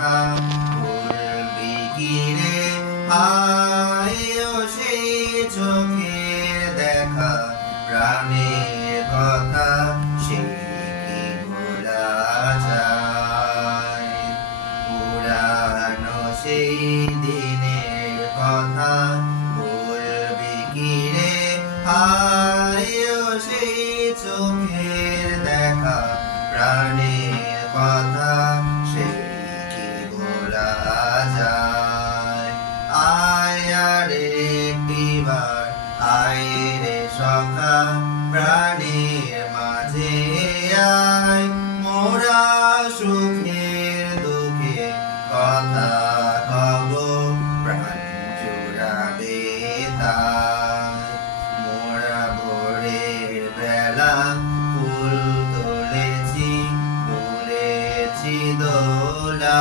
কথা বলবি কি রে আয়ো সেই চোখের দেখা প্রাণের কথা সে কি ভোলা যায় পুরানো সেই দিনের কথা বলবি কি রে আয়ো সেই চোখের দেখা প্রাণের কথা সে কি ভোলা যায় আয় রে একটিবার আয় রে সখা প্রাণের মাঝে আয় মোরা সুখের দুঃখে কথা কব প্রাণ জুড়াবে তাই মোরা ভোরের বেলা ফুল তুলেছি দোলা